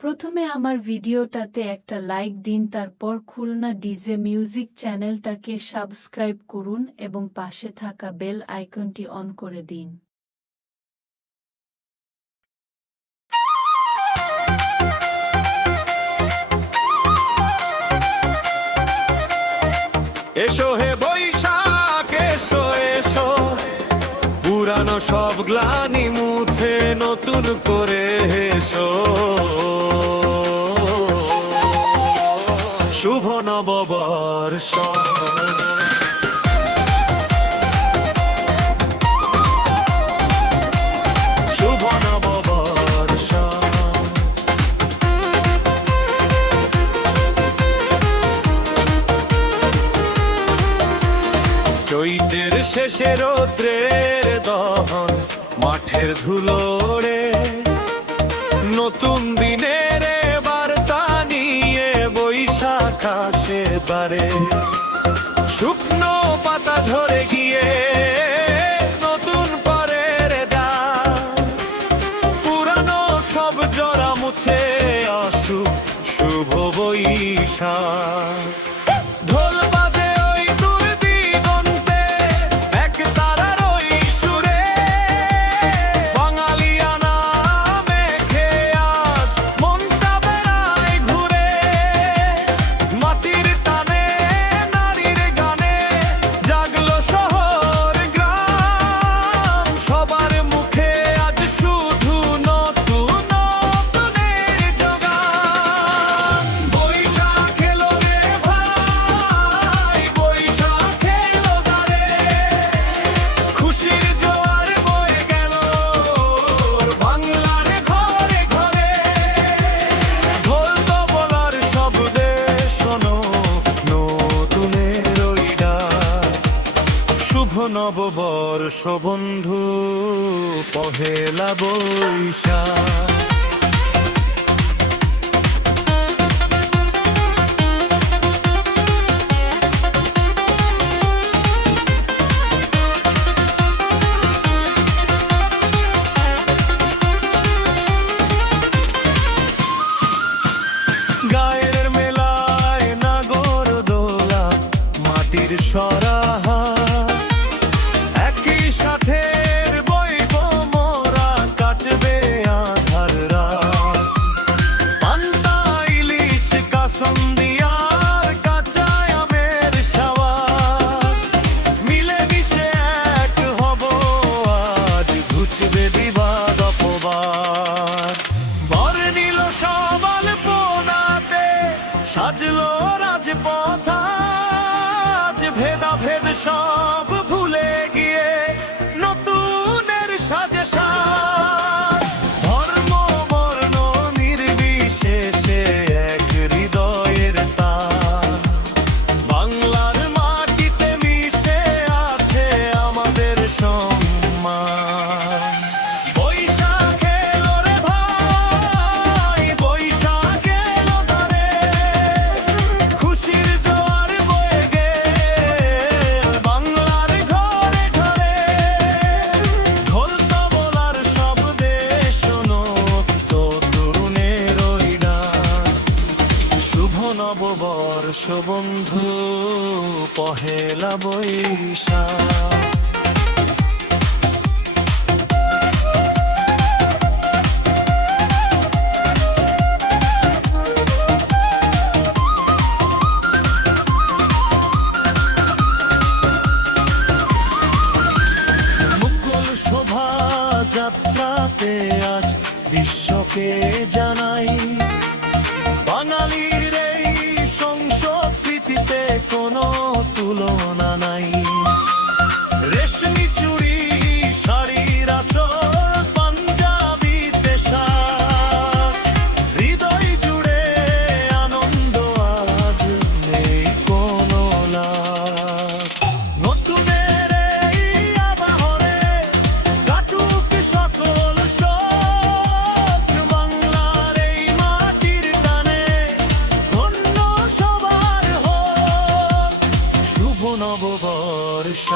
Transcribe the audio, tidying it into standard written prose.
প্রথমে আমার ভিডিওটাতে একটা লাইক দিন, তারপর খুলনা ডিজে মিউজিক চ্যানেলটাকে সাবস্ক্রাইব করুন এবং পাশে থাকা বেল আইকনটি অন করে দিন। এসো হে বৈশাখ এসো এসো, পুরানো সব গ্লানি মুছে নতুন করে এসো। শুভ নববর্ষ, শুভ নববর্ষ। চৈতের শেষে রৌদ্রের দহন, মাঠের ধুলোড়ে নতুন দিনের বার্তা নিয়ে বৈশাখ আসে বারে। শুকনো পাতা ঝরে গিয়ে নতুন পরের ডাক, পুরানো সব জরা মুছে আসুক শুভ বৈশাখ। ঢোল বাজে ওই দূর দিগন্তে, এক তারার ওই সুরে, বাঙালিয়ানা মেঘে আজ মনটা বেড়ায় ঘুরে। মাটির টানে নারীর গানে জাগলো শহর গ্রাম, সবার মুখে আজ শুধু নতুন নতুনের জোগান। বৈশাখ এলো রে ভাই, বৈশাখ এলো দ্বারে, খুশির জোয়ার বয়ে গেল বাংলার ঘরে ঘরে। ঢোল তবলার শব্দে শোনো নতুনের ওই ডাক। শুভ নববর্ষ বন্ধু, পহেলা বৈশাখ। গায়ের মেলায় নাগর দোলা, মাটির সরাহা, একই সাথে বইব মোরা, কাটবে আধার রাত। পান্তা ইলিশ কাসন্দিয়ার কাঁচায় আমের সাওয়ার, মিলে মিশে এক হব আজ, ঘুচবে বিবাদ অপবাদ। বর নিল সব আলপনাতে, সাজলো রাজপথ আজ, ভেদাভেদ সব ভুলে গিয়ে নতুনের সাজে সাজ। ধর্ম বর্ণ নির্বিশেষে এক হৃদয়ের তার, বাংলার মাটিতে মিশে আছে আমাদের সম্মান। বৈশাখ এলো রে ভাই, বৈশাখ এলো দ্বারে, খুশির জোয়ার বয়ে গে বাংলার ঘরে ঘরে। ঢোল তবলার শব্দে শোনো তো তরুণের ওই ডাক। শুভ নববর্ষ বন্ধু, পহেলা বৈশাখ। মুঘল শোভাযাত্রাতে আজ বিশ্বকে জানাই, বাঙালির এই সংস্কৃতিতে কোনো তুলনা নাই। রেশমি চুড়ি শাড়ির আঁচল, পাঞ্জাবিতে শাস, হৃদয় জুড়ে আনন্দ আজ, নেই কোনো লাজ। নতুনের এই আবাহনে কাটুক সকল শোক, বাংলার এই মাটির টানে ধন্য সবার হোক শুভ নববর্ষ।